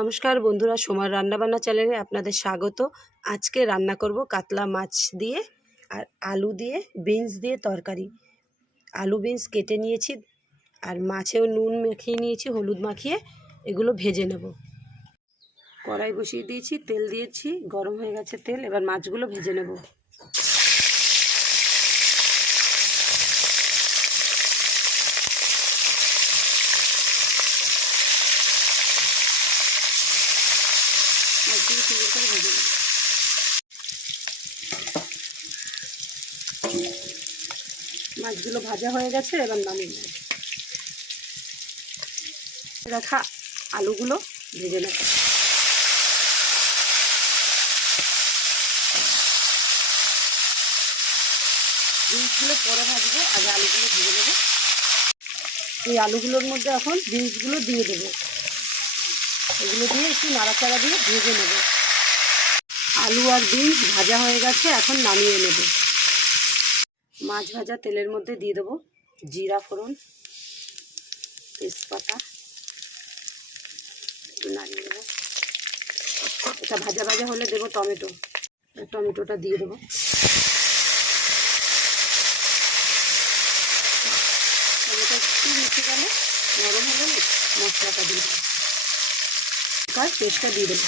নমস্কার বন্ধুরা, সোমার রান্নাবান্না চ্যানেলে আপনাদের স্বাগত। আজকে রান্না করব কাতলা মাছ দিয়ে আর আলু দিয়ে, বিনস দিয়ে তরকারি। আলু বিনস কেটে নিয়েছি আর মাছেও নুন মাখিয়ে নিয়েছি, হলুদ মাখিয়ে এগুলো ভেজে নেব। কড়াই বসিয়ে দিয়েছি, তেল দিয়েছি, গরম হয়ে গেছে তেল, এবার মাছগুলো ভেজে নেব। মাছগুলো সুন্দর করে ভেজে মাছগুলো ভাজা হয়ে গেছে, এবার নামিয়ে নেব। রাখা আলুগুলো ভেজে নেব। বিনসগুলো পরে ভাজবো, আগে আলুগুলো ভেজে নেব। এই আলুগুলোর মধ্যে এখন বিনসগুলো দিয়ে দেবো। এগুলো দিয়ে একটু নাড়াচাড়া দিয়ে ভেজে নেব। আলু আর বিনস ভাজা হয়ে গেছে, এখন নামিয়ে নেব। মাছ ভাজা তেলের মধ্যে দিয়ে দেবো। জিরা ফোড়ন, তেজপাতা, একটু নাড়িয়ে দেবো এটা ভাজা ভাজা হলে দেবো টমেটো। টমেটোটা দিয়ে দেবো। টমেটো একটু মিশে গেলে, নরম হলে মশলাটা দিয়ে দেবো। তার পেস্টটা দিয়ে দেবো।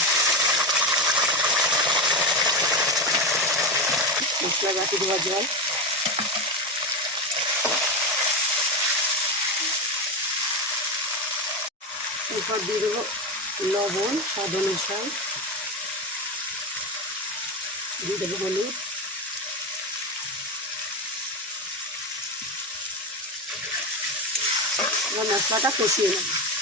মশলা বাটি দেওয়া জল। এরপর দিয়ে দেবো লবণ, স্বাদ অনুসার। দিয়ে দেবো হলুদ। এবার মশলাটা কষিয়ে নেব।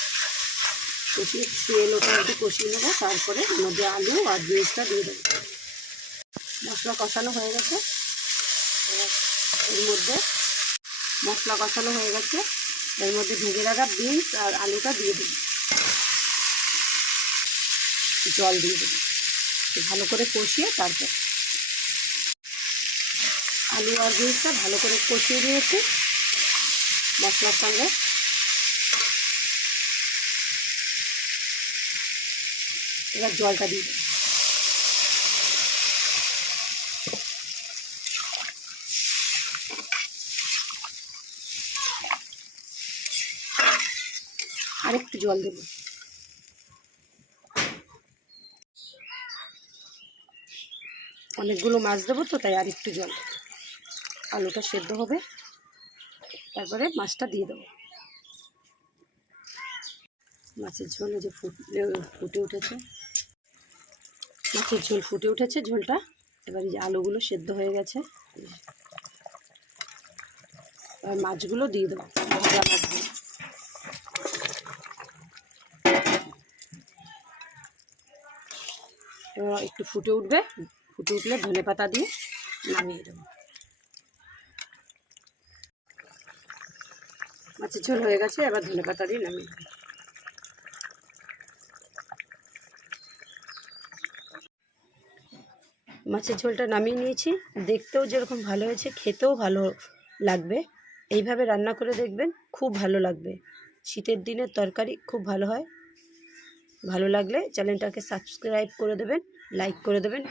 কষিয়ে, শুয়ে তেলটা একটু কষিয়ে নেব, তারপরে মধ্যে আলু আর জিনিসটা দিয়ে দেবো। মশলা কষানো হয়ে গেছে। এর মধ্যে মশলা কষানো হয়ে গেছে। এর মধ্যে ভেজে রাখা বিনস আর আলুটা দিয়ে দেবো। জল দিয়ে দেবো। ভালো করে কষিয়ে তারপর আলু আর জিনিসটা ভালো করে কষিয়ে দিয়েছি মশলার সঙ্গে এবার জলটা দিয়ে দেবো আরেকটু জল দেবো। অনেকগুলো মাছ দেবো তো, তাই আর একটু জল। আলুটা সেদ্ধ হবে। তারপরে মাছটা দিয়ে দেবো। মাছের ঝোল যে ফুটে ফুটে উঠেছে। মাছের ঝোল ফুটে উঠেছে ঝোলটা। এবার এই যে আলুগুলো সেদ্ধ হয়ে গেছে। এবার মাছগুলো দিয়ে দেবো, ভাজা মাছগুলো। এবার একটু ফুটে উঠবে, ফুটে উঠলে ধনে পাতা দিয়ে নামিয়ে দেবো। মাছের ঝোল হয়ে গেছে, এবার ধনে পাতা দিয়ে নামিয়ে দেবো। মাছের ঝোলটা নামিয়ে নিয়েছি। দেখতেও যেরকম ভালো হয়েছে, খেতেও ভালো লাগবে। এইভাবে রান্না করে দেখবেন, খুব ভালো লাগবে। শীতের দিনের তরকারি খুব ভালো হয়। ভালো লাগলে চ্যানেলটাকে সাবস্ক্রাইব করে দেবেন, লাইক করে দেবেন।